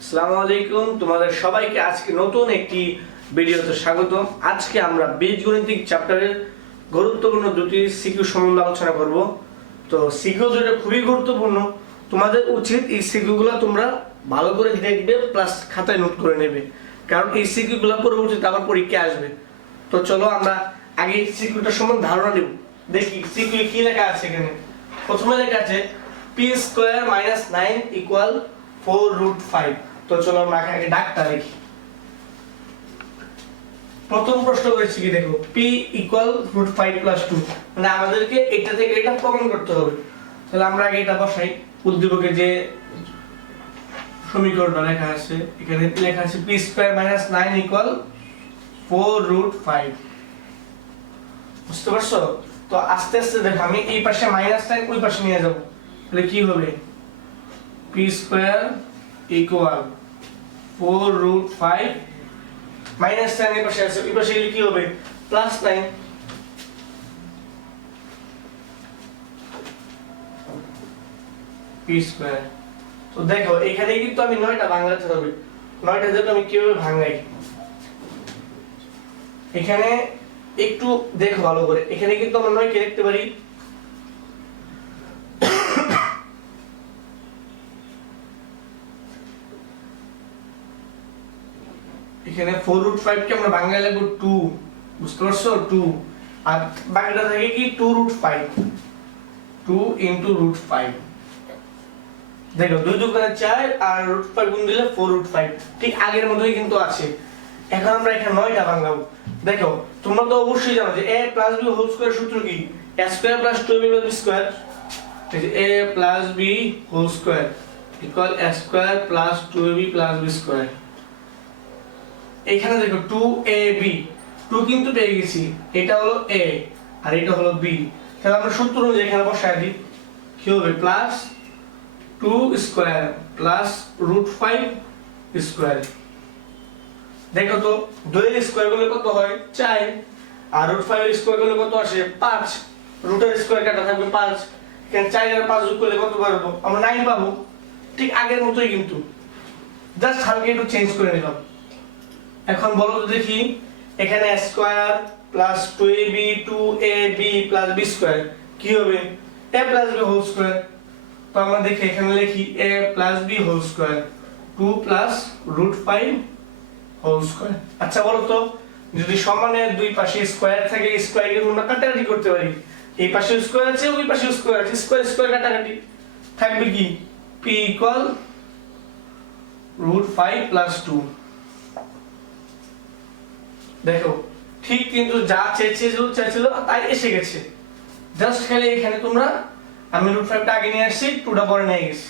আসসালামু আলাইকুম, তোমাদের সবাইকে আজকে নতুন একটি ভিডিওতে স্বাগতম। আজকে আমরা বীজগণিতিক চ্যাপ্টারের গুরুত্বপূর্ণ দুটি সিকিউ সম্বন্ধে আলোচনা করব। তো সিকিউ দুটো খুবই গুরুত্বপূর্ণ, তোমাদের উচিত এই সিকিউগুলো তোমরা ভালো করে দেখবে প্লাস খাতায় নোট করে নেবে, কারণ এই সিকিউগুলো পরবর্তীতে আবার পরীক্ষায় আসবে। তো চলো আমরা আগে সিকিউটার সম্বন্ধে ধারণা নেব। দেখি সিকিউ কি লেখা আছে। এখানে প্রথমে লেখা আছে p² - 9 = 4√5। তো চলো আমরা আগে ডাকটা লিখি। প্রথম প্রশ্ন করেছি কি দেখো, p = √5 + 2, মানে আমাদেরকে এটা থেকে এটা প্রমাণ করতে হবে। তাহলে আমরা আগে এটা বসাই। উদ্দীপকে যে সমীকরণটা লেখা আছে, এখানে লেখা আছে p² - 9 = 4√5। বুঝতে পারছো? তো আস্তে আস্তে দেখো, আমি এই পাশে মাইনাস সাইন ওই পাশে নিয়ে যাব। তাহলে কি হবে? p² = 4√5 মাইনাস সাইন এই পাশে আছে, ওই পাশে গেলে কি হবে? +9। p²। তো দেখো এখানে কিন্তু আমি 9টা ভাঙাতে হবে। 9টা যেটা আমি কিভাবে ভাঙাই, এখানে একটু দেখো ভালো করে। এখানে কিন্তু আমরা 9 কে লিখতে পারি এখানে 4√5 কে আমরা বাংলায় লিখব 2। বুঝতে পারছো? 2। আর বাকিটা থাকে কি 2√5। 2 * √5। দেখো 2 × 4 আর √5 গুণ দিলে 4√5, ঠিক আগের মতই কিন্তু আছে। এখন আমরা এখানে 9টা ভাঙাবো। দেখো তোমরা তো অবশ্যই জানো যে a + b হোল স্কয়ার সূত্র কি? a² + 2ab + b²। এই যে a + b whole square = a² + 2ab + b²। এখানে দেখো 2ab, 2 কিন্তু পেয়ে গেছি, এটা হলো a আর এটা হলো b। তাহলে আমরা সূত্র অনুযায়ী এখানে বসায় দিই। কি হবে? +2² + √5²। দেখো তো 2 এর স্কয়ার করলে কত হয়? 4। আর √5 এর স্কয়ার করলে কত আসে? 5। রুটের স্কয়ার কাটা থাকবে 5। এখানে 4 আর 5 যোগ করলে কত পাবো? আমরা 9 পাবো। ঠিক আগের মতই কিন্তু, জাস্ট হালকা একটু চেঞ্জ করে নিলাম। এখন বলো তো দেখি, এখানে a² + 2ab 2ab + b² কি হবে? a + b whole square. তো আমরা দেখি এখানে লিখি a + b whole square 2 + √5 whole square. আচ্ছা বলো তো, যদি সমানের দুই পাশে স্কয়ার থাকে, স্কয়ারকে আমরা কাটাকাটি করতে পারি। এই পাশে স্কয়ার আছে, ওই পাশে স্কয়ার আছে, স্কয়ার স্কয়ার কাটাকাটি থাকবে কি? p = √5 + 2। দেখো ঠিক কিন্তু যা চেয়েছিল তাই এসে গেছে। জাস্ট খালি এখানে তোমরা, আমি √5টা আগে নিয়ে আসছি, 2টা পরে নিয়ে গেছি,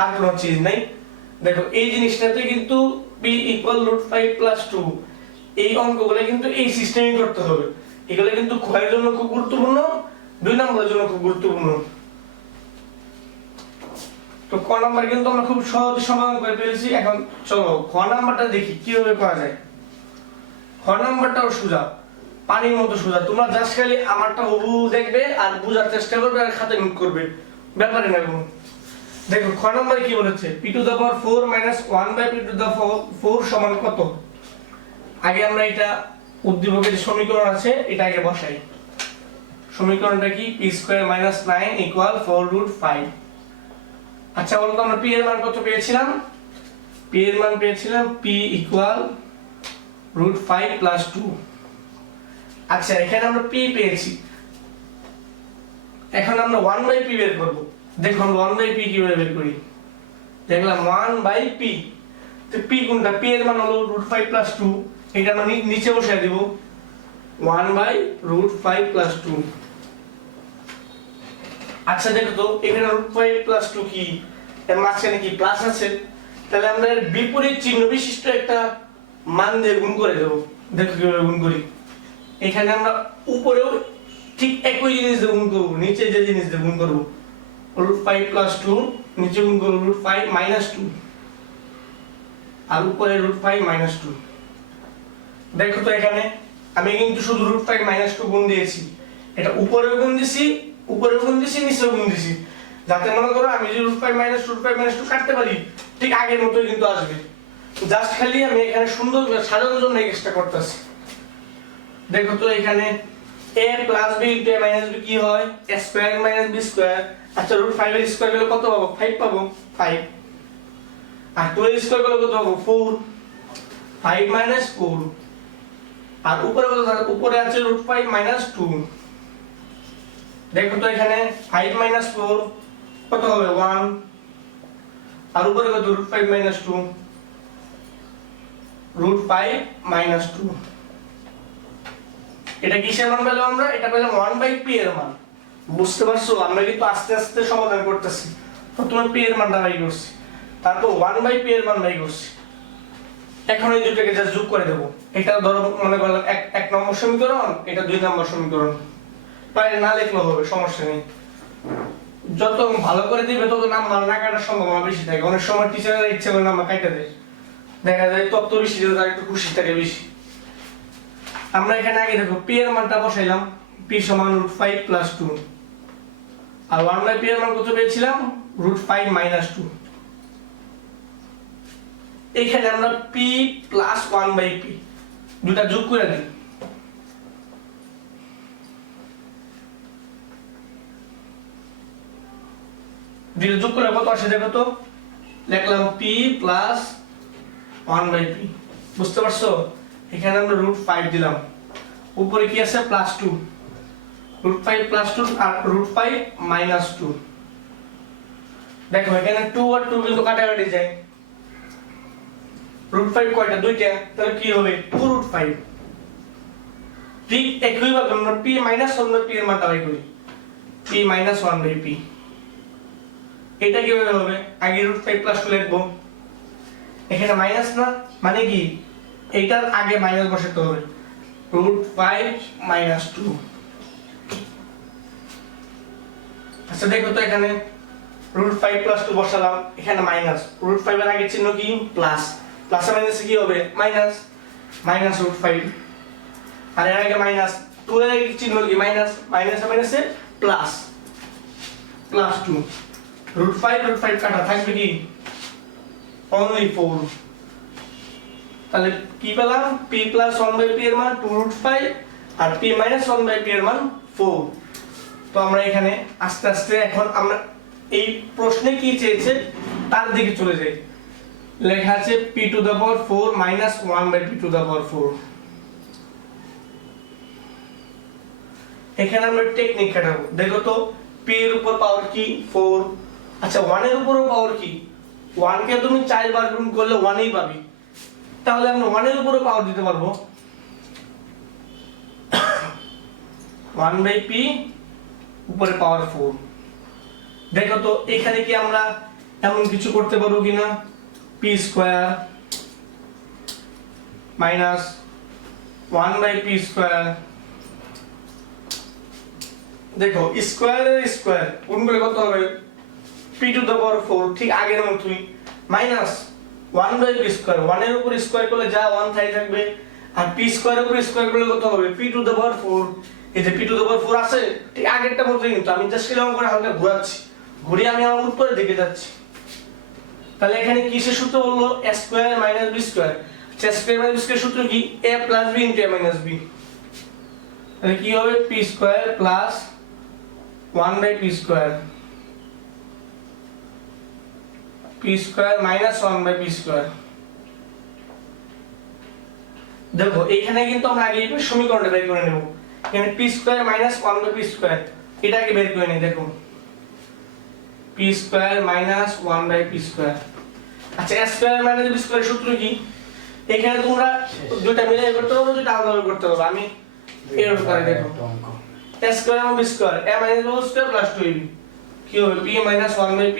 আর কোনো চিজ নাই। দেখো এই জিনিসটাতে কিন্তু p = √5 + 2, এই অঙ্কগুলো কিন্তু এই সিস্টেমই করতে হবে। এগুলো কিন্তু ক্ষয়ের জন্য খুব গুরুত্বপূর্ণ, 2 নম্বরের জন্য খুব গুরুত্বপূর্ণ। তো ক নাম্বার কিন্তু আমরা খুব সহজে সমাধান করে ফেলেছি। এখন চলো খ নাম্বারটা দেখি কিভাবে করা যায়। খ নাম্বারটাও সোজা, পানির মতো সোজা। তোমরা জাস্ট খালি আমারটা হুবহু দেখবে আর বোঝার চেষ্টা করবে আর খাতায় নোট করবে, ব্যাপারে না কোনো। দেখো খ নাম্বারে কি বলেছে? p⁴ - 1/p⁴ সমান কত? আগে আমরা এটা উদ্দীপকের যে সমীকরণ আছে এটা আগে বসাই। সমীকরণটা কি? p² - 9 = 4√5। আচ্ছা বলো তো আমরা p এর মান কত পেয়েছিলাম? p এর মান পেয়েছিলাম p = √5 + 2। আচ্ছা এখানে আমরা p পেয়েছি, এখন আমরা 1/p বের করব। দেখো আমরা 1/p কিভাবে বের করি। দেখলাম 1/p, তো p কোনটা? p এর মান হলো √5 + 2, এটা আমরা নিচে বসায় দেব 1/√5 + 2। আচ্ছা দেখো তো এখানে √5 + 2 কি, এর মাঝখানে কি প্লাস আছে? তাহলে আমরা এর বিপরীত চিহ্ন বিশিষ্ট একটা মান দিয়ে গুণ করে দেব। দেখো কিভাবে গুণ করি। এখানে আমরা উপরেও ঠিক একই জিনিস দিয়ে গুণ করব, নিচে যে জিনিস দিয়ে গুণ করব। √5 + 2 নিচে গুণ করব √5 - 2 আর উপরে √5 - 2। দেখো তো এখানে আমি কিন্তু শুধু √5 - 2 গুণ দিয়েছি, এটা উপরেও গুণ দিছি, নিচেও গুণ দিছি। যাতে মনে করো আমি যদি √5 - কাটতে পারি ঠিক আগের মতোই কিন্তু আসবে। জাস্ট খালি আমি এখানে সুন্দর করে সাজানোর জন্য এই কাজটা করতেছি। দেখো তো এখানে a + b * a - b কি হয় a² - b²। আচ্ছা √5 এর স্কয়ার গেলে কত পাবো 5 পাবো 5। আর 2 এর স্কয়ার গেলে কত পাবো 4 5 - 4। আর উপরে কত থাকে উপরে আছে √5 - 2। দেখো তো এখানে 5 - 4 কত হবে 1। আর উপরে কত √5 - 2 √5 - 2। এটা কিসের মান পেলাম আমরা? এটা পেলাম 1/p এর মান। বুঝতে পারছো? আমরা কিন্তু আস্তে আস্তে সমাধান করতেছি। প্রথমে p এর মানটা বাই করছি, তারপর 1/p এর মান বাই করছি। এখন এই দুটোকে জাস্ট যোগ করে দেব। এটা ধরো মনে করলাম এক নম্বর সমীকরণ, এটা 2 নম্বর সমীকরণ। বাইরে না লিখলেও হবে, সমস্যা নেই। যত ভালো করে দিবে তত নাম্বার না কাটার সম্ভাবনা বেশি থাকে। অনেক সময় টিচাররা ইচ্ছে করে নাম্বার কাটে দেয়, দেখা যায় তত বেশি দিলে তার একটু খুশি থাকে বেশি। আমরা এখানে আগে দেখো p এর মানটা বসাইলাম, p = √5 + 2। আর 1/p এর মান কত পেয়েছিলাম √5 - 2। এখানে আমরা p + 1/p দুটা যোগ করে দিই। দুটো যোগ করে কত আসে দেখো তো, লিখলাম p + 1/p। বুঝতে পারছো? এখানে আমরা √5 দিলাম, উপরে কি আছে +2, √5 + 2 আর √5 - 2। দেখো এখানে 2 আর 2 কিন্তু কাটাকাটি যায়। √5 কয়টা? দুইটা, তাহলে কি হবে 2√5। ঠিক একইভাবে আমরা p - 1/p এর মানটা বাই করি, p - 1/p। এটা কিভাবে হবে? আগে √5 + 2 লিখবো, এখানে মাইনাস না মানে কি এইটার আগে মাইনাস বসাতে হবে, √5 - 2। আচ্ছা দেখো তো এখানে √5 + 2 বসালাম, এখানে মাইনাস, √5 এর আগে চিহ্ন কি প্লাস, প্লাসে মাইনাসে কি হবে মাইনাস, -√5। আর এর আগে মাইনাস, 2 এর আগে চিহ্ন কি মাইনাস, মাইনাসে মাইনাসে প্লাস, +2। √5 কাটা থাকবে কি only 4। তাহলে কি পেলাম p + 1/p এর মান 2√5 আর p - 1/p এর মান 4। তো আমরা এখানে আস্তে আস্তে এখন আমরা এই প্রশ্নে কি চেয়েছে তার দিকে চলে যাই। লেখা আছে p⁴ - 1/p⁴। এখানে আমরা টেকনিক খাটাবো। দেখো তো p এর উপর পাওয়ার কি 4। আচ্ছা 1 এর উপরও পাওয়ার কি, 1 কে তুমি 4 বার গুণ করলে 1 ই পাবি, তাহলে আমরা 1 এর উপরও পাওয়ার দিতে পারবো। 1/p উপরে পাওয়ার 4। দেখো তো এখানে কি আমরা এমন কিছু করতে পারবো কিনা, p² - 1/p²। দেখো স্কয়ারের স্কয়ার গুণ করলে কত হবে p⁴, ঠিক আগের মতই, মাইনাস 1/p²। 1 এর উপর স্কয়ার করলে যা 1 থাকবে, আর p² এর উপর স্কয়ার করলে কত হবে p⁴। এই যে p⁴ আছে ঠিক আগেরটা মতই, কিন্তু আমি জাস্ট এরকম করে হালকা ঘোরাচ্ছি, ঘুরিয়ে আমি আমার উত্তরের দিকে যাচ্ছি। তাহলে এখানে কিসের সূত্র বললো a² - b²। আচ্ছা a² - b² সূত্র কি a + b * a - b। তাহলে কি হবে p² + 1/p², p² - 1/p²। দেখো এখানে কিন্তু আমরা আগে এই সমীকরণটা বের করে নেব। এখানে p² - 1/p², এটাকে বের করে নিই। দেখো p² - 1/p²। আচ্ছা a² - b² এর সূত্র কি, এখানে তোমরা দুটো মিলাই করতে পারো, দুটো আলাদা করতে পারো। আমি এর করে দেখো a² এবং b² a - b² + 2ab কি হবে p - 1/p²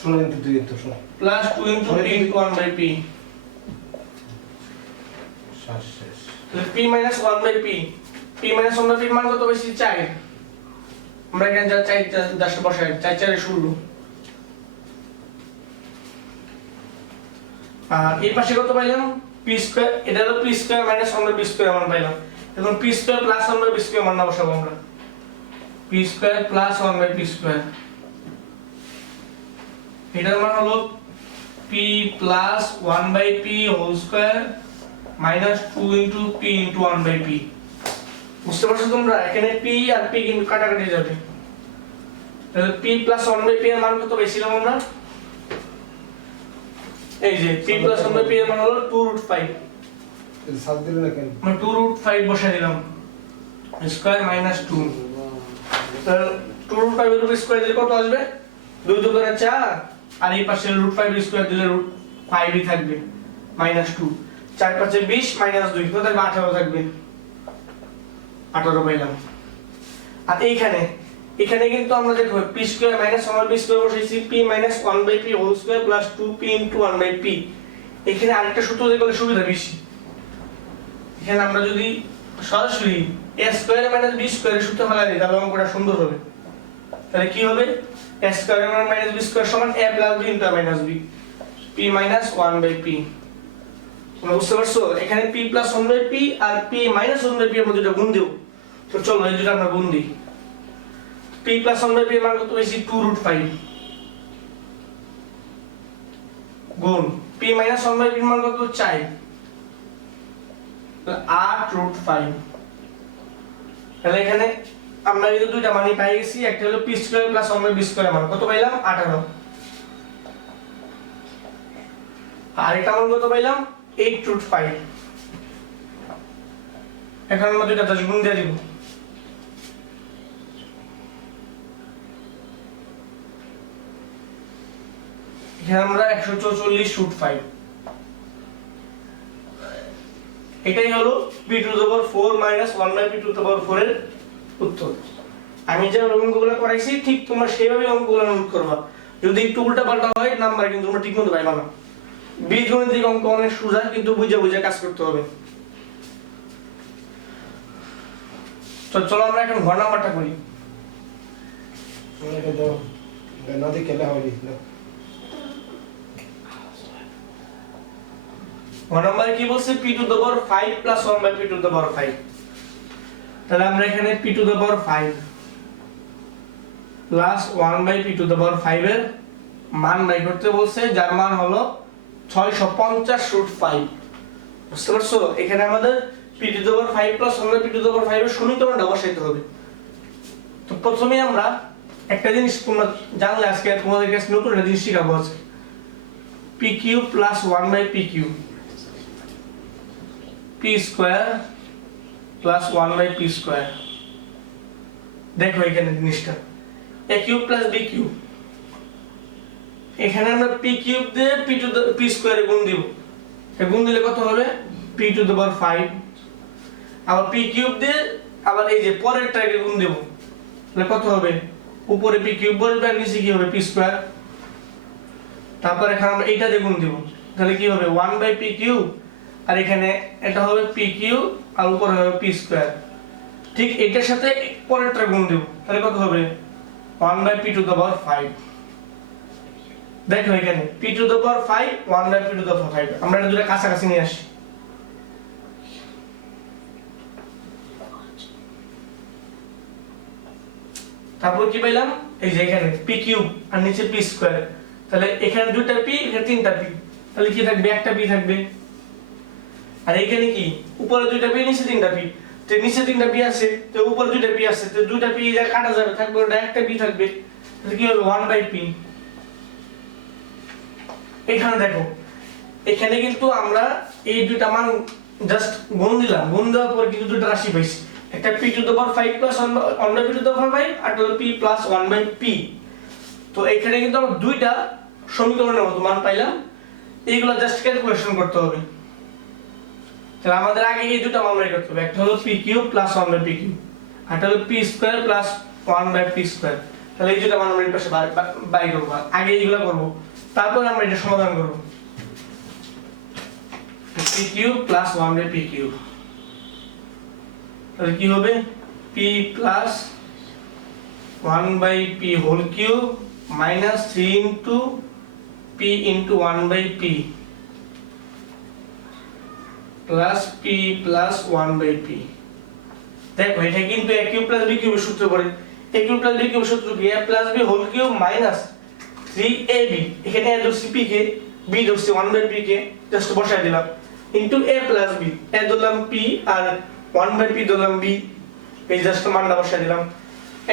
শোনো কিন্তু দুই তো শোনো প্লাস 2 * p * 1/p। শেষ তাহলে p - 1/p, p - 1/p মান কত বেশি 4। আমরা এখানে যা 4 দাশে বসাই, 4 4 16। আর এই পাশে কত পাইলাম p², এটা হলো p² - 1/p² মান পাইলাম। এখন p² + 1/p² মান না বসাবো আমরা, p² + 1/p²। এটার মান হলো p plus 1 by p whole square minus 2 into p into 1 by p। বুঝতে পারছো তোমরা? এখানে p আর p কিন্তু কাটাকাটি যাবে, তাহলে p প্লাস 1 বাই p এর মান কত পেয়েছিলাম আমরা? এই যে p প্লাস 1 বাই p এর মান হলো 2√5, এই সাত দিলে না কেন? আমরা 2√5 বসাই দিলাম, স্কয়ার মাইনাস 2, তাহলে 2√5 এর উপর স্কয়ার দিলে কত আসবে? 2 2 করে 4, আর এই পাশে √5 এর স্কয়ার দিলে √5ই থাকবে মাইনাস 2, 4 5 20 মাইনাস 2 কত থাকবে? 18 থাকবে, 18 পাইলাম। আর এখানে কিন্তু আমরা দেখো p square minus 1 by p square বসাইছি, p minus 1 by p whole square plus 2p into 1 by p। এখানে আরেকটা সূত্র দিয়ে করলে সুবিধা বেশি। এখানে আমরা যদি সরাসরি a square minus b square এর সূত্র ফেলা দিই তাহলে অঙ্কটা সুন্দর হবে। তাহলে কি হবে? a square minus b square সমান a plus b into a minus b, p minus 1 by p। তোমরা বুঝতে পারছো? এখানে p প্লাস 1 বাই p আর p মাইনাস 1 বাই p এর মধ্যে দুটো গুণ দেব। তো চলো এই দুটো আমরা গুণ দিই। p প্লাস 1 বাই p এর মান কত পেয়েছি? 2√5 গুণ p মাইনাস 1 বাই p এর মান কত? 4, 8√5। তাহলে এখানে আমরা এই দুইটা মানই পাই গেছি, একটা হলো p square plus 1 by b square মান কত পাইলাম? 18, আর এটা মান কত পাইলাম? 8√5। এখন আমরা দুইটা 10 গুণ দিয়ে দিব, এখানে আমরা 144√5। এটাই হলো p to the power 4 minus 1 by p to the power 4 এর উত্তর। আমি যে অঙ্কগুলো করাইছি ঠিক তোমরা সেইভাবে অঙ্কগুলো নোট করবা। যদি একটু উল্টা পাল্টা হয় নাম্বার কিন্তু তোমরা ঠিক মতো পাইবা না। বীজগণিতিক অঙ্ক অনেক সোজা, কিন্তু বুঝে বুঝে কাজ করতে হবে। তো চলো আমরা এখন ঘর নাম্বারটা করি। এটা দাও, না দিয়ে খেলা হয়নি না। ঘর নাম্বার কি বলছে? p to the power 5 plus 1 by p to the power 5। তাহলে আমরা এখানে p to the power 5 plus 1 by p to the power 5 এর মান বের করতে বলছে, যার মান হলো 650√5। বুঝতে পারছো? এখানে আমাদের p to the power 5 plus 1 by p to the power 5 এর সমীকরণটা বসাইতে হবে। তো প্রথমে আমরা একটা জিনিস তোমরা জানলে, আজকে তোমাদের কাছে নতুন একটা জিনিস শিখাবো আজকে, p cube plus 1 by p cube, p square plus 1 by p square. দেখো এখানে জিনিসটা a cube plus b cube, এখানে আমরা p কিউব দিয়ে p স্কয়ারে গুণ দিব, এই গুণ দিলে কত হবে? p টু দ্য পাওয়ার 5, আবার p কিউব দিয়ে আবার এই যে পরেরটাকে গুণ দেব, তাহলে কত হবে? উপরে p কিউব বসবে আর নিচে কি হবে? p square. তারপর এখানে আমরা এইটা দিয়ে গুণ দিব, তাহলে কি হবে? 1 বাই p কিউব, আর এখানে এটা হবে p কিউব আর উপরে হবে p স্কয়ার। ঠিক এটার সাথে পরেরটা গুণ দেব, তাহলে কত হবে? 1 by p to the power 5। দেখো এখানে p to the power 5 1 by p to the power 5, আমরা এটা দুটো কাছাকাছি নিয়ে আসি। তারপর কি পাইলাম? এই যে এখানে p কিউব আর নিচে p স্কয়ার, তাহলে এখানে দুইটা p এখানে তিনটা p, তাহলে কি থাকবে? একটা p থাকবে। আর এখানে কি? উপরে দুইটা p নিচে তিনটা p, তো নিচে তিনটা p আছে, তো উপরে দুইটা p আছে, তো দুইটা p যা কাটা যাবে, থাকবে ওটা একটা p থাকবে, তাহলে কি হবে? 1 বাই p। এখানে দেখো, এখানে কিন্তু আমরা এই দুইটা মান জাস্ট গুণ দিলাম, গুণ দেওয়ার পর কিন্তু দুইটা রাশি পাইছি, একটা p to the power 5 plus 1 by p to the power 5 আর হলো p প্লাস 1 বাই p। তো এখানে কিন্তু আমরা দুইটা সমীকরণের মতো মান পাইলাম, এইগুলো জাস্ট ক্যালকুলেশন করতে হবে। তাহলে আমাদের আগে এই দুটো মান বের করতে হবে, একটা হলো p cube plus 1 by p cube, আর একটা হলো p square plus 1 by p square. তাহলে এই দুটো মান আমরা এই পাশে বাই করব, আগে এইগুলো করব, তারপর আমরা এটা সমাধান করব। p cube plus 1 by p cube, তাহলে কি হবে? p plus 1 by p whole cube minus 3 into p into 1 by p plus p plus 1 by p। দেখো এটা কিন্তু a কিউব প্লাস b কিউবের সূত্র পড়ে, a কিউব প্লাস b কিউবের সূত্র কি? a plus b whole cube minus 3ab এখানে a ধরছি p কে b ধরছি 1/p কে জাস্ট বসাই দিলাম into a plus b a ধরলাম p আর 1/p ধরলাম b এই জাস্ট মানটা বসাই দিলাম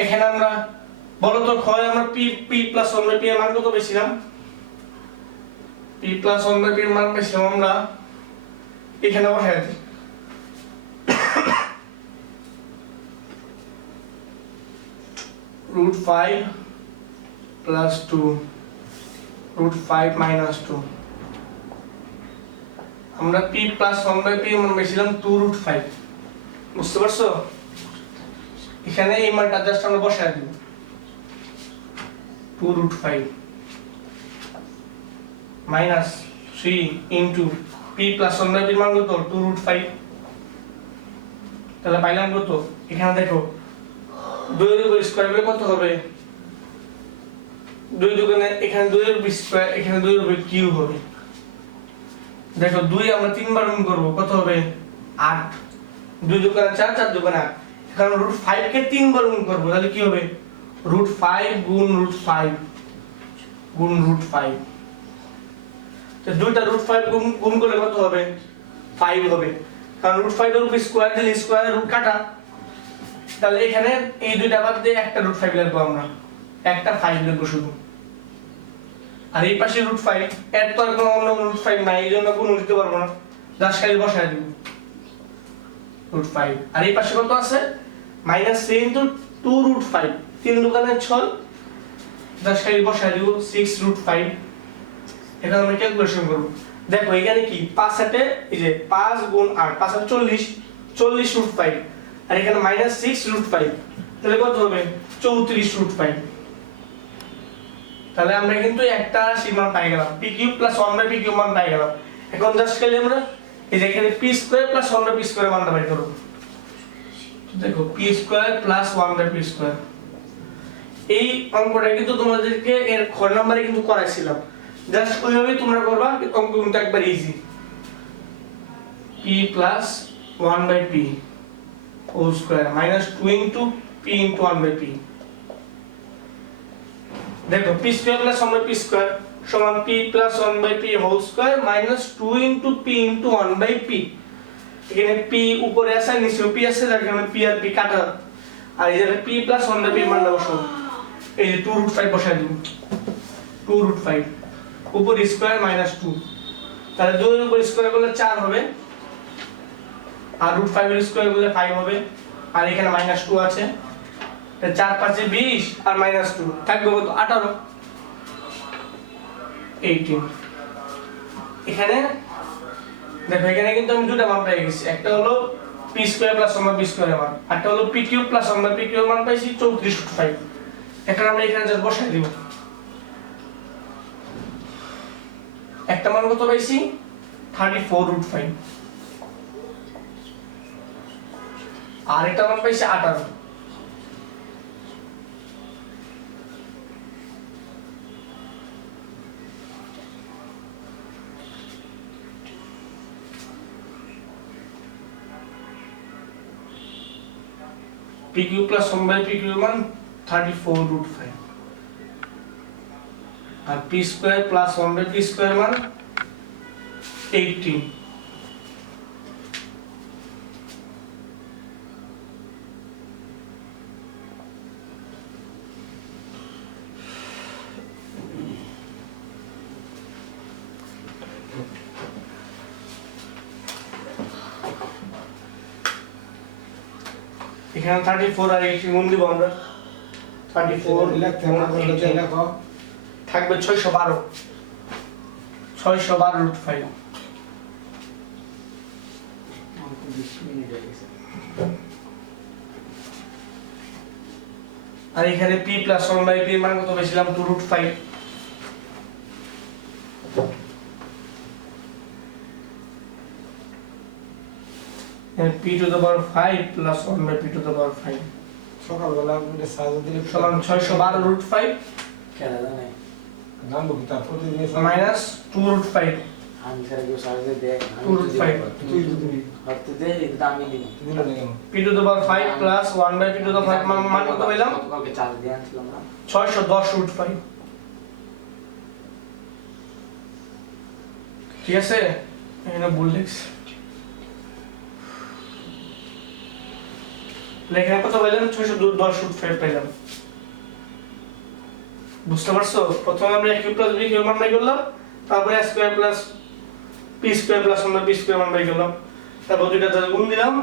এখানে আমরা বলো তো হয় আমরা p প্লাস 1/p এর মান কত পেয়েছিলাম p প্লাস 1/p এর মান পেয়েছিলাম আমরা এখানে বসাই দিই √5 plus 2 √5 minus 2 আমরা p plus 1/p মান পেয়েছিলাম 2√5 বুঝতে পারছো এখানে এই মানটা জাস্ট আমরা বসায় দিব 2√5 minus 3 into p plus 1/p মান কত 2√5 তাহলে পাইলাম কত এখানে দেখো 2 এর উপর স্কয়ার করলে কত হবে 2 দুগুণে এখানে 2 এর উপর স্কয়ার এখানে 2 এর উপর কিউব হবে দেখো 2 আমরা 3 বার গুণ করব কত হবে 8 2 দুগুণে 4 4 দুগুণে 8 এখন √5 কে 3 বার গুণ করব তাহলে কি হবে √5 গুণ √5 গুণ √5 তো দুইটা √5 গুণ করলে কত হবে 5 হবে কারণ √5 এর উপর স্কয়ার দিলে স্কয়ার রুট কাটা তাহলে এখানে এই দুইটা বাদ দিয়ে একটা √5 লিখব আমরা একটা 5 লিখব শুধু আর এই পাশে √5 এর তো আর কোনো অন্য √5 নাই এইজন্য গুণ দিতে পারবো না জাস্ট খালি বসায় দেব √5 আর এই পাশে কত আছে -3 * 2√5 3 দুগুণে 6 জাস্ট খালি বসায় দেব 6√5 এটা আমরা ক্যালকুলেশন করব দেখো এখানে কি 5 সাথে এই যে 5 গুণ 8 5 আর 40 40√5 আর এখানে -6√5 তাহলে কত হবে 34√5 তাহলে আমরা কিন্তু একটা সীমা পাই গেলাম p³ + 1/p³ মান পাই গেলাম এখন জাস্ট খালি আমরা এই যে এখানে p² + 1/p² মানটা বের করব দেখো p² + 1/p²। এই অঙ্কটা কিন্তু তোমাদেরকে এর খ নম্বরে কিন্তু করাইছিলাম জাস্ট ওইভাবেই তোমরা করবা অঙ্ক কিন্তু একবার easy p + 1/p whole square minus 2 into p into 1/p দেখো p square plus 1/p square সমান p plus 1/p whole square minus 2 into p into 1/p এখানে p উপরে আছে নিচে p আছে যার কারণে p আর p কাটা আর এই যে p plus 1/p মান বসাও এই যে 2√5 বসাই দিই 2√5 উপর স্কয়ার minus 2 তাহলে 2 এর উপর স্কয়ার করলে 4 হবে আর √5 এর স্কয়ার করলে 5 হবে আর এখানে -2 আছে 4 5 এ 20 আর -2 থাকবে কত 18 18 এখানে দেখো এখানে কিন্তু আমি দুটো মান পেয়ে গেছি একটা হলো p² + 1/p² এর মান আরটা হলো p³ + 1/p³ এর মান পাইছি 34√5 এখন আমরা এখানে জাস্ট বসাই দিব একটা মান কত পাইছি 34√5 আর একটা মান পাইছি 18 p³ + 1/p³ মান 34√5 আর p² + 1/p² মান 18 এখানে 34 আর 18 গুণ দিব আমরা 34 লিখতে আমরা বলতে লেখো থাকবে 612 612√5 আর এখানে p + 1/p এর মান কত পেয়েছিলাম 2√5 and p to the power 5 plus 1/p to the power 5 সকালবেলা আমাদের সাজা দিলে সমান 612√5 খেলা জানে জানবো কি তার প্রতিদিন minus 2√5 আমি স্যার কেউ সার্ভিস দেয় 2√5 তুই দিবি হতে দে কিন্তু আমি দিব দিল না কেন p to the power 5 plus 1/p to the 5 মান কত পেলাম কালকে চার্জ দিয়ে আনছিলাম না 610√5 ঠিক আছে এখানে ভুল লিখছি লেখা কত পাইলাম 610 পাইলাম বুঝতে পারছো প্রথমে আমরা q প্লাস b কিউ মান বাই করলাম তারপরে a square plus p square plus 1 b square মান বাই করলাম তারপর দুইটা গুণ দিলাম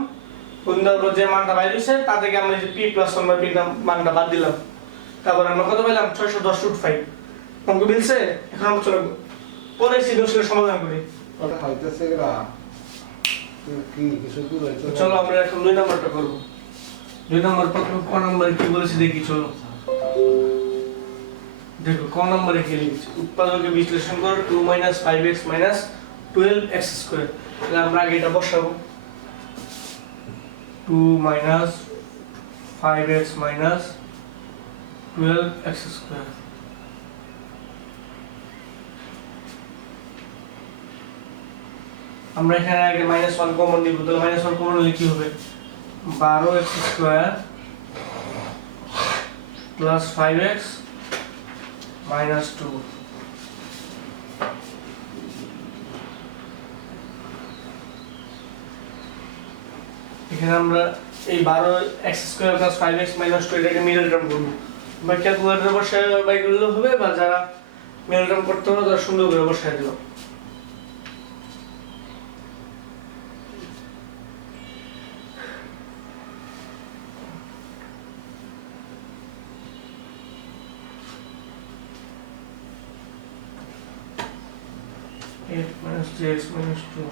গুণ দেওয়ার পর যে মানটা বাইরে হইছে তা থেকে আমরা যে p প্লাস 1 বাই p মানটা বাদ দিলাম তারপর আমরা কত পাইলাম 610 অঙ্ক মিলছে এখন আমরা চলো পরে সৃজনশীল সমাধান করি ওটা হইতেছে গরা কি কিছু কি হইছে চলো আমরা এখন 2 নাম্বারটা করব 2 নাম্বার প্রথম ক নাম্বার কি বলেছে দেখি চলো দেখো ক নম্বরে কি লিখছি উৎপাদকে বিশ্লেষণ করো 2 5x 12x2 তাহলে আমরা আগে এটা বসাবো 2 5x 12x2 আমরা এখানে আগে -1 কমন নিব তাহলে -1 কমন নিলে কি হবে 12x2 plus 5x minus 2 এখানে আমরা এই 12x2 plus 5x minus 2 এটাকে মিডল টার্ম করব বা ক্যালকুলেটরে বসায় বাই করলে হবে বা যারা মিডল টার্ম করতে হবে তারা সুন্দর করে বসায় দিল minus 3x minus 2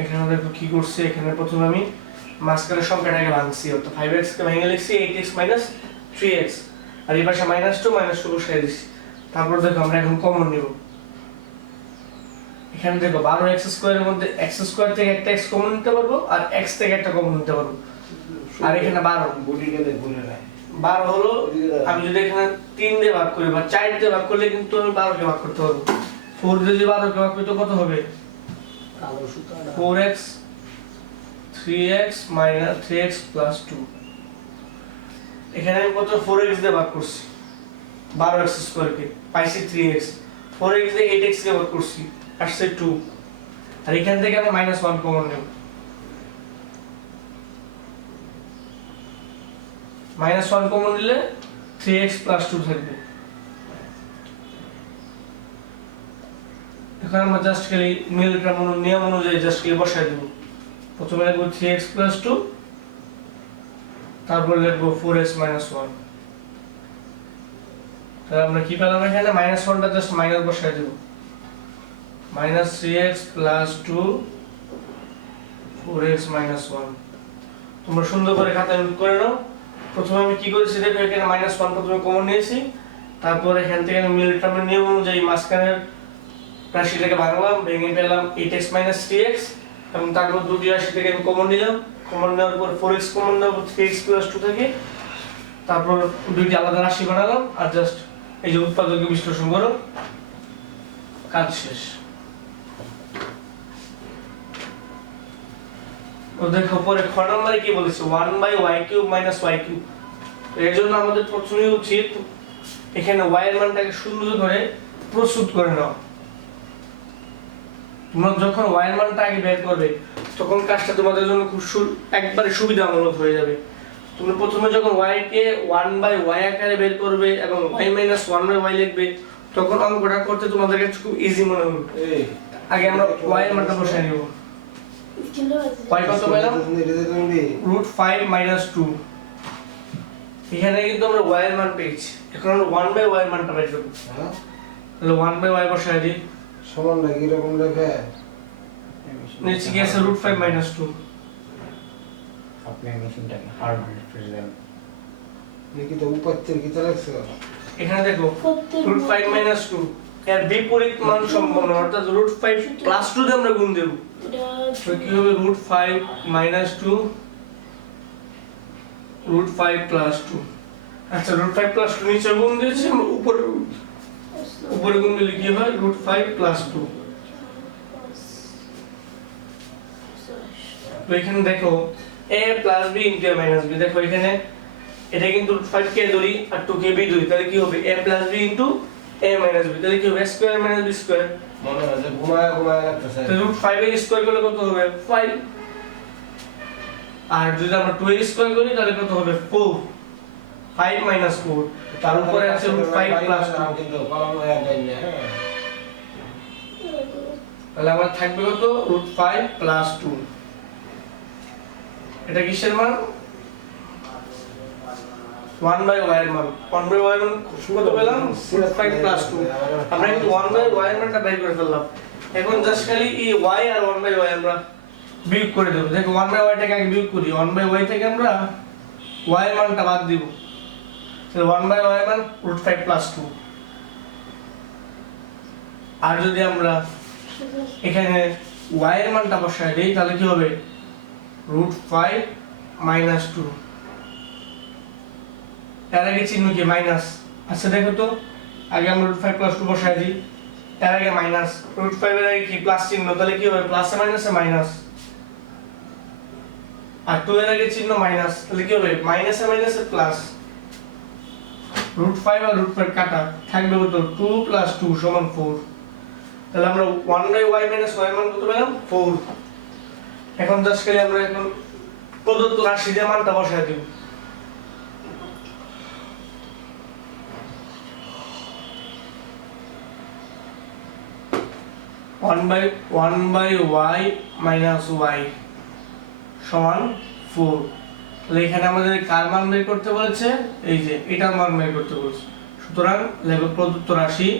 এখানে দেখো কি করছে এখানে প্রথমে আমি মাঝখানের সংখ্যাটাকে ভাঙছি অর্থাৎ 5x কে ভেঙে লিখছি 8x 3x আর এই পাশে -2 বসাই দিছি তারপর দেখো আমরা এখন কমন নিব এখানে দেখো 12x স্কয়ারের মধ্যে x স্কয়ার থেকে একটা x কমন নিতে পারবো আর x থেকে একটা কমন নিতে পারবো আর এখানে 12 বডিটা ভুলে নাই 12 হলো আমি যদি এখানে 3 দিয়ে ভাগ করি বা 4 দিয়ে ভাগ করলে কিন্তু আমি 12 কে ভাগ করতে পারবো 4 দিয়ে যদি 12 কে ভাগ করি তো কত হবে কালো সুতাটা 4x 3x minus 3x plus 2 এখানে আমি কত 4x দিয়ে ভাগ করছি 12x স্কয়ার কে পাইছি 3x 4x দিয়ে 8x কে ভাগ করছি আসছে 2 আর এখান থেকে আমি -1 কমন নেব -1 কমন নিলে 3x plus 2 থাকবে এখন আমরা জাস্ট খালি মিডল টার্ম নিয়ম অনুযায়ী জাস্ট খালি বসাই দেব প্রথমে লিখব 3x plus 2 তারপর লিখব 4x minus 1 তাহলে আমরা কি পেলাম এখানে -1 টা জাস্ট মাইনাস বসাই দেব -3x plus 2 4x minus 1 তোমরা সুন্দর করে খাতায় নোট করে নাও প্রথমে আমি কি করেছি দেখো এখানে -1 প্রথমে কমন নিয়েছি তারপর এখান থেকে আমি মিডল টার্মের নিয়ম অনুযায়ী মাঝখানের রাশিটাকে ভাঙলাম ভেঙে পেলাম 8x 3x এবং তারপর দুটি রাশি থেকে আমি কমন নিলাম কমন নেওয়ার পর 4x কমন নেওয়ার পর 3x 2 থেকে তারপর দুইটি আলাদা রাশি বানালাম আর জাস্ট এই যে উৎপাদকে বিশ্লেষণ করো কাজ শেষ তো দেখো পরে খ নম্বরে কি বলেছে 1/y³ - y³ এর জন্য আমাদের প্রথমে উচিত এখানে y এর মানটাকে সুন্দর করে প্রস্তুত করে নাও তোমরা যখন y এর মানটা আগে বের করবে তখন কাজটা তোমাদের জন্য খুব একবারে সুবিধাজনক হয়ে যাবে তুমি প্রথমে যখন y কে 1/y আকারে বের করবে এবং y - 1/y লিখবে তখন অঙ্কটা করতে তোমাদের কাছে খুব ইজি মনে হবে এই আগে আমরা y এর মানটা বসাই নিব y কত পেলাম √5 - 2 এখানে কিন্তু আমরা y এর মান পেয়েছি এখন আমরা 1/y এর মানটা বের করব হ্যাঁ তাহলে 1/y বসাই দিই সমান নাকি এরকম লেখে নিচে কি আছে √5 - 2 আপনি মেশিনটাকে হার্ড রিপ্রেজেন্ট নাকি তো উপাত্তের কি লাগছে এখানে দেখো √5 - 2 এর বিপরীত মান সম্পন্ন অর্থাৎ √5 + 2 দিয়ে আমরা গুণ দেব তো কি হবে √5 - 2 √5 + 2 আচ্ছা √5 + 2 নিচে গুণ দিয়েছি উপরে গুণ দিলে কি হয় √5 + 2 তো এখানে দেখো a + b * a - b দেখো এখানে এটা কিন্তু √5 কে ধরি আর 2 কে b ধরি তাহলে কি হবে a + b * a minus b, তাহলে কি হবে স্কয়ার মাইনাস b স্কয়ার। মনে হয় যে ঘুমায় ঘুমায় লাগতেছে। তাহলে রুট 5 এর স্কয়ার করলে কত হবে 5, আর যদি আমরা 2 এর স্কয়ার করি তাহলে কত হবে 4, 5 মাইনাস 4, তার উপরে আছে রুট 5 প্লাস 2, কিন্তু কলম হয়ে যায় না। হ্যাঁ তাহলে আমার থাকবে কত রুট 5 প্লাস 2। এটা কিসের মান 1/y এর মান, 1/y এর মান কত পেলাম রুট 5 প্লাস 2। আমরা কিন্তু 1/y এর মানটা বের করে ফেললাম, এখন জাস্ট খালি এই y আর 1/y আমরা বিয়োগ করে দেব। দেখো 1/y টাকে আগে বিয়োগ করি, 1/y থেকে আমরা y এর মানটা বাদ দিব, তাহলে 1/y এর মান রুট 5 প্লাস 2। আর যদি আমরা এখানে y এর মানটা বসাই দেই তাহলে কি হবে রুট 5 মাইনাস 2, এর আগে চিহ্ন কি মাইনাস। আচ্ছা দেখো তো আগে আমরা রুট 5 প্লাস 2 বসাই দিই, এর আগে মাইনাস, রুট 5 এর আগে কি প্লাস চিহ্ন, তাহলে কি হবে প্লাসে মাইনাসে মাইনাস, আর 2 এর আগে চিহ্ন মাইনাস, তাহলে কি হবে মাইনাসে মাইনাসে প্লাস। রুট 5 আর রুট 5 কাটা, থাকবে কত 2 প্লাস 2 সমান 4। তাহলে আমরা 1/y মাইনাস y মান কত পেলাম 4। এখন জাস্ট খালি আমরা এখন প্রদত্ত রাশি দিয়ে মানটা বসাই দেব। one by y minus y সমান 4। তাহলে এখানে আমাদের কার মান বের করতে বলেছে, এই যে এটার মান বের করতে বলেছে। সুতরাং লেখো প্রদত্ত রাশি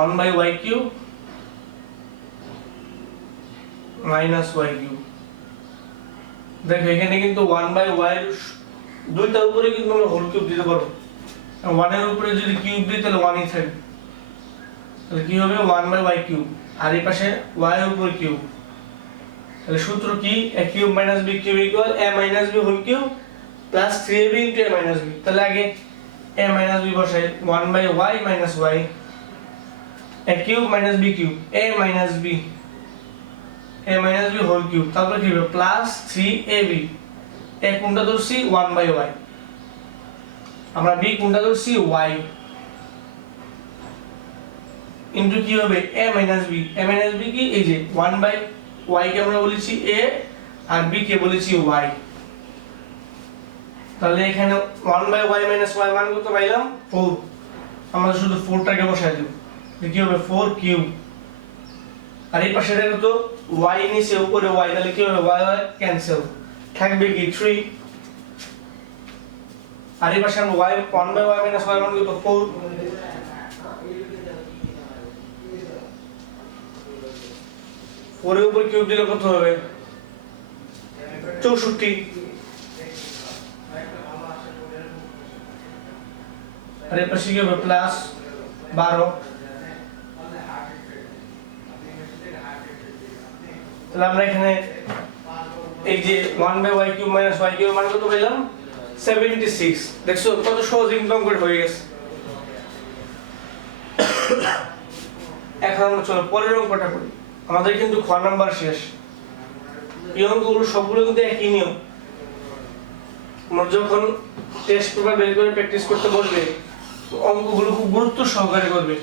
one by y cube minus y cube। দেখো এখানে কিন্তু 1 by y এর দুইটার উপরে কিন্তু আমরা হোল কিউব দিতে পারবো, 1 এর উপরে যদি কিউব দিই তাহলে 1 ই থাকবে, তাহলে কি হবে 1 by y কিউব, আর এই পাশে y এর উপর কিউব। তাহলে সূত্র কি a cube minus b cube equal a minus b whole cube plus 3ab into a minus b। তাহলে আগে a মাইনাস b বসাই, 1 by y minus y, a cube minus b cube, a minus b whole cube, তারপর কি হবে plus 3ab, a কোনটা ধরছি 1 by y, আমরা b কোনটা ধরছি y, ইনটু কি হবে a মাইনাস b, কি এই যে 1 by y কে আমরা বলেছি a আর b কে বলেছি y। তাহলে এখানে 1 by y মাইনাস y মান কত পাইলাম 4, আমরা শুধু 4 টাকে বসাই দেব, কি হবে 4 কিউব, আর এই পাশে দেখো তো y নিচে উপরে y, তাহলে কি হবে y ক্যান্সেল, থাকবে কি 3, আর এই পাশে আমরা y 1 by y minus y মান কত 4, এর উপর কিউব দিলে কত হবে 64, আর এই পাশে কি হবে প্লাস 12। তাহলে আমরা এখানে এই যে 1 by y cube minus y cube মান কত পেলাম 76। দেখছো কত সহজ ইনকাম করে হয়ে গেছে। এখন আমরা চলো পরের অঙ্কটা করি, আমাদের কিন্তু খ নাম্বার শেষ। এই অঙ্কগুলো সবগুলো কিন্তু একই নিয়ম, তোমরা যখন টেস্ট পেপার বের করে প্র্যাকটিস করতে বসবে অঙ্কগুলো খুব গুরুত্ব সহকারে করবে।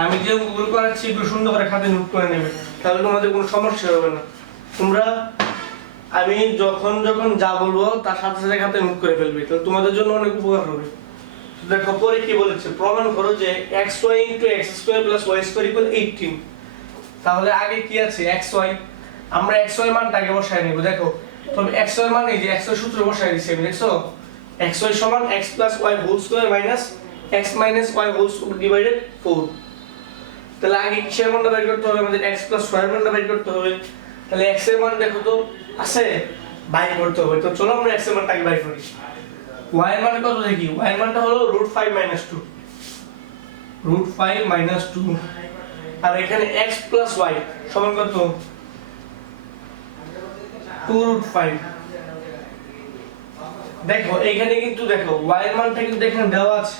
আমি যে অঙ্কগুলো করাচ্ছি একটু সুন্দর করে খাতে নোট করে নেবে, তাহলে তোমাদের কোনো সমস্যা হবে না। তোমরা আমি যখন যা বলবো তার সাথে সাথে খাতে নোট করে ফেলবে, তাহলে তোমাদের জন্য অনেক উপকার হবে। দেখো পরে কি বলেছে, প্রমাণ করো যে xy * x² + y² = 18। তাহলে আগে কি আছে xy, আমরা xy মানটা আগে বসাই নেব। দেখো তবে xy মান এই যে xy সূত্র বসাই দিছি আমি, দেখছো xy = x + y² - x - y² / 4। তাহলে আগে কিসের মানটা বের করতে হবে, আমাদের x + y এর মানটা বের করতে হবে। তাহলে x এর মান দেখো তো আছে, বাইর করতে হবে। তো চলো আমরা x এর মানটাকে বাইর করি। y এর মান কত দেখি, y এর মানটা হলো √5 - 2, √5 - 2, আর এখানে x + y সমান কত 2√5। দেখো এইখানে কিন্তু দেখো y এর মানটা কিন্তু এখানে দেওয়া আছে,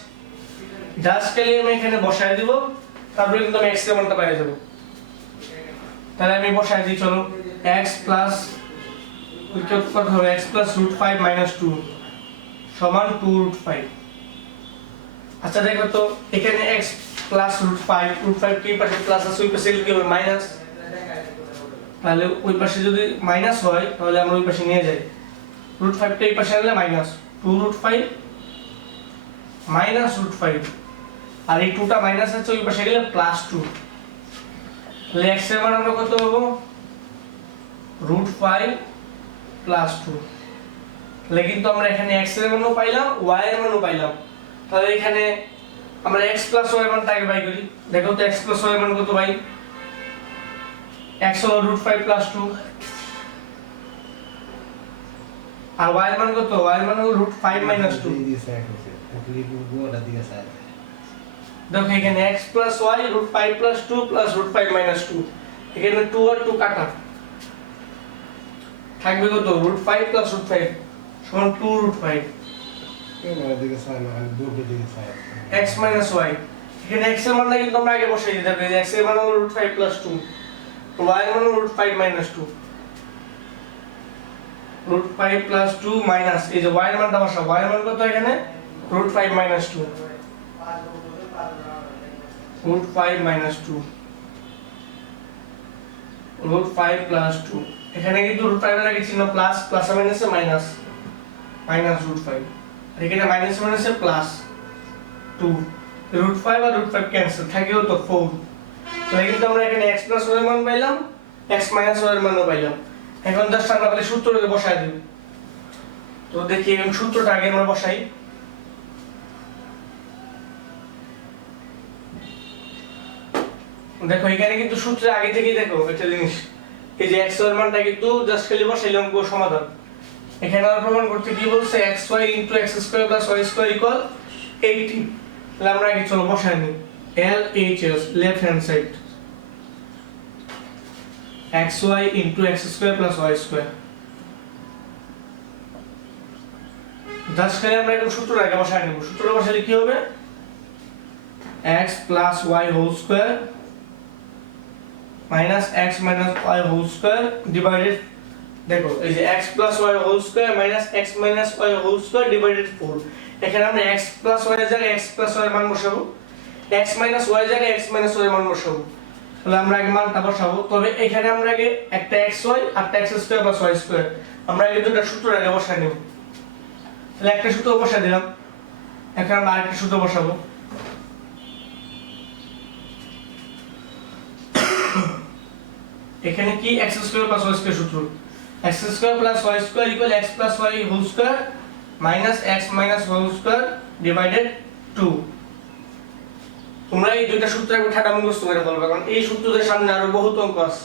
জাস্ট খালি আমি এখানে বসায় দিব, তারপরে কিন্তু আমি x এর মানটা পেয়ে যাব। তাহলে আমি বসায় দিই, চলো x প্লাস কত হবে x + √5 - 2 সমান 2√5। আচ্ছা দেখো তো এখানে x প্লাস √5 কি পাশে প্লাস আছে ওই পাশে কি হবে মাইনাস, তাহলে ওই পাশে যদি মাইনাস হয় তাহলে আমরা ওই পাশে নিয়ে যাই, √5 টা এই পাশে আনলে মাইনাস 2√5 মাইনাস √5, আর এই 2 টা মাইনাস আছে ওই পাশে গেলে প্লাস 2, তাহলে x এর মান আমরা কত পাবো √5 প্লাস 2। তাহলে কিন্তু আমরা এখানে x এর মানও পাইলাম y এর মানও পাইলাম, তাহলে এখানে আমরা x প্লাস y এর মানটা আগে বাই করি। দেখো তো x প্লাস y এর মান কত ভাই, x হলো √5 প্লাস 2 আর y এর মান কত, y এর মান হলো √5 মাইনাস 2। দিয়ে সাইড হচ্ছে তাহলে পুরোটা দিয়ে সাইড দেখো এখানে x plus y √5 plus 2 plus √5 minus 2, এখানে 2 আর 2 কাটা থাকবে কত √5 প্লাস √5 সমান 2√5 এই মানে দিকে সাইড না দুটো দিকে সাইড x মাইনাস y। এখানে x এর মানটা কিন্তু আমরা আগে বসাই দিতে হবে, x এর মান হলো √5 প্লাস 2, y এর মান হলো √5 মাইনাস 2, √5 প্লাস 2 মাইনাস এই যে y এর মানটা বসাবো, y এর মান কত এখানে √5 মাইনাস 2, √5 মাইনাস 2 √5 প্লাস 2, এখানে কিন্তু √5 এর আগে চিহ্ন প্লাস, প্লাস মাইনাসে মাইনাস, মাইনাস √5, আর এখানে মাইনাস মাইনাসে প্লাস 2, √5 আর √5 ক্যান্সেল থাকে তো 4। তাহলে কিন্তু আমরা এখানে x প্লাস y এর মান পাইলাম, x মাইনাস y এর মানও পাইলাম। এখন জাস্ট আমরা খালি সূত্রটা বসাই দেব। তো দেখি এখন সূত্রটা আগে আমরা বসাই। দেখো এখানে কিন্তু সূত্রে আগে থেকেই দেখো একটা জিনিস, এই যে x এর মানটা কিন্তু জাস্ট খালি বসাইলাম পুরো সমাধান। এখানে আমরা প্রমাণ করতে কি বলছে xy * x² + y² = 80। তাহলে আমরা আগে চলো বসাই নিই LHS left hand side xy * x² + y²। Just খালি আমরা এখন সূত্র আগে বসাই নেব। সূত্রটা বসালে কি হবে x + y² minus x minus y whole square divided, দেখো এই যে x plus y whole square minus x minus y whole square divided 4। এখানে আমরা x plus y এর জায়গায় x plus y এর মান বসাবো, x minus y এর জায়গায় x minus y এর মান বসাবো। তাহলে আমরা আগে মানটা বসাবো, তবে এখানে আমরা আগে একটা xy আর একটা x² plus y², আমরা আগে দুটো সূত্র আগে বসাই নেব। তাহলে একটা সূত্র বসাই দিলাম, এখন আমরা আরেকটা সূত্র বসাবো। এখানে কি x² + y² সূত্র, x² + y² = x + y whole square minus x minus whole square divided 2। তোমরা এই দুইটা সূত্র একবার ঠাডা মুখস্থ করে ফেলবে, কারণ এই সূত্রদের সামনে আরো বহুত অঙ্ক আছে।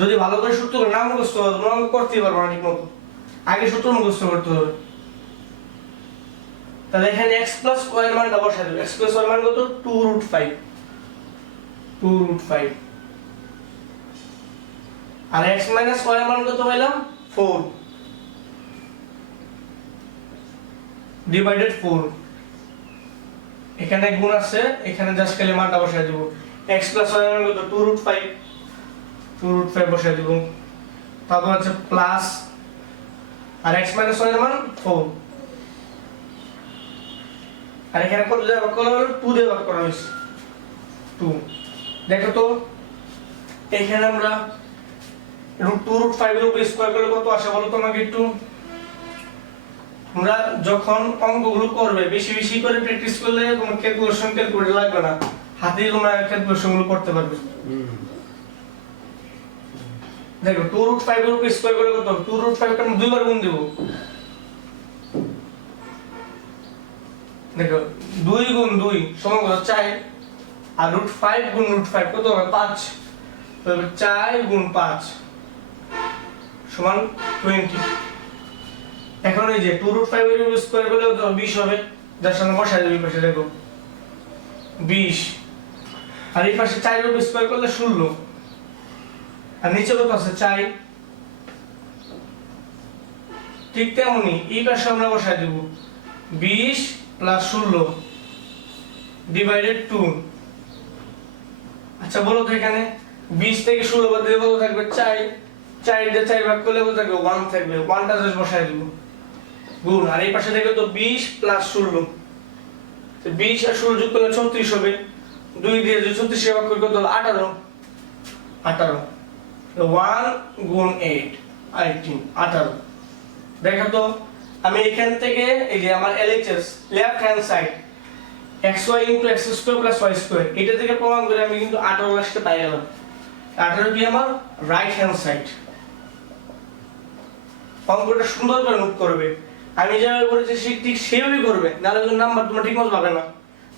যদি ভালো করে সূত্রগুলো না মুখস্থ করো তোমরা অঙ্ক করতেই পারবে না ঠিকমতো, আগে সূত্র মুখস্থ করতে হবে। তাহলে এখানে x + y এর মানটা বসাই দেব, x + y এর মান কত 2√5, 2√5, আর x minus y এর মান কত পাইলাম 4 divided 4। এখানে গুণ আছে, এখানে জাস্ট খালি মানটা বসাই দেব, x plus y এর মান কত 2√5, 2√5 বসাই দেব, তারপর আছে প্লাস, আর x minus y এর মান 4, আর এখানে কত দিয়ে ভাগ করা হলো 2 দিয়ে ভাগ করা হয়েছে 2। দেখো তো এখানে আমরা √2√5 এর উপর স্কয়ার করলে কত আসে বলো তোমাকে একটু। তোমরা যখন অঙ্কগুলো করবে বেশি বেশি করে প্র্যাকটিস করলে তোমার ক্যালকুলেশন ক্যালকুলেটর লাগবে না, হাতেই তোমরা ক্যালকুলেশন গুলো করতে পারবে। দেখো 2√5 এর উপর স্কয়ার করলে কত, 2√5 কে আমরা দুইবার গুণ দেব। দেখো 2 গুণ 2 সমান কত 4, আর √5 গুণ √5 কত হবে 5, তাহলে 4 গুণ 5 সমান 20। এখন এই যে 2√5 এর উপর স্কয়ার করলে তো 20 হবে, যার সামনে বসাই দেব এই পাশে দেখো 20, আর এই পাশে 4 এর উপর স্কয়ার করলে 16, আর নিচে কত আছে 4। ঠিক তেমনি এই পাশে আমরা বসাই দেব 20 + 16 ডিভাইডেড 2। আচ্ছা বলো তো এখানে 20 থেকে 16 বাদ দিলে কত থাকবে 4, 4 দিয়ে 4 ভাগ করলে কত থাকবে 1 থাকবে, 1টা জাস্ট বসাই দেব গুণ, আর এই পাশে দেখো তো 20 প্লাস 16, 20 আর 16 যোগ করলে 34 হবে, 2 দিয়ে যদি 34 ভাগ করি কত হলো 18, 1 গুণ 8 18 18। দেখো তো আমি এখান থেকে এই যে আমার LHS left hand side xy into x square plus y square, এটা থেকে প্রমাণ করে আমি কিন্তু 18 আসতে পাই গেলাম। 18 কি আমার রাইট হ্যান্ড সাইড। অঙ্কটা সুন্দর করে নোট করবে, আমি যেভাবে করেছি ঠিক সেভাবেই করবে, নাহলে কিন্তু নাম্বার তোমরা ঠিকমতো পাবে না।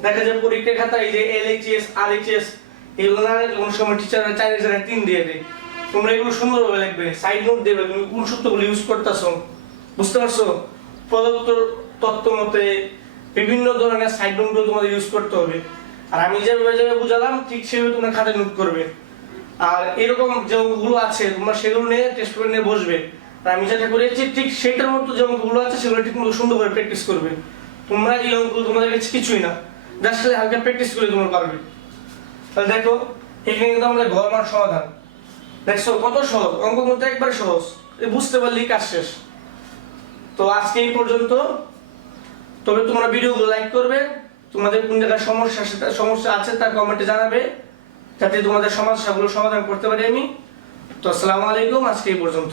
দেখা যায় পরীক্ষার খাতায় এই যে LHS RHS এগুলো না কোন সময় টিচাররা 4 জায়গায় 3 দিয়ে দেয়, তোমরা এগুলো সুন্দরভাবে লিখবে, সাইড নোট দেবে তুমি কোন সূত্রগুলো ইউজ করতেছো, বুঝতে পারছো? প্রদত্ত তথ্য মতে বিভিন্ন ধরনের সাইড নোটগুলো তোমাদের ইউজ করতে হবে, আর আমি যেভাবে বুঝালাম ঠিক সেভাবে তোমরা খাতায় নোট করবে। আর এরকম যে অঙ্কগুলো আছে তোমরা সেগুলো নিয়ে টেস্ট পেপার নিয়ে বসবে, আর আমি যেটা করেছি ঠিক সেটার মতো যে অঙ্কগুলো আছে সেগুলো ঠিকমতো সুন্দর করে প্র্যাকটিস করবে। তোমরা এই অঙ্কগুলো তোমাদের কাছে কিছুই না, জাস্ট হালকা প্র্যাকটিস করে তোমরা পারবে। তাহলে দেখো এখানে কিন্তু আমাদের ঘর মান সমাধান, দেখছো কত সহজ অঙ্ক, কিন্তু একবারে সহজ, বুঝতে পারলেই কাজ শেষ। তো আজকে এই পর্যন্ত। তবে তোমরা ভিডিওগুলো লাইক করবে, তোমাদের কোন জায়গায় সমস্যা আছে তা কমেন্টে জানাবে, যাতে তোমাদের সমস্যাগুলো সমাধান করতে পারি আমি। তো আসসালামু আলাইকুম, আজকে এই পর্যন্ত।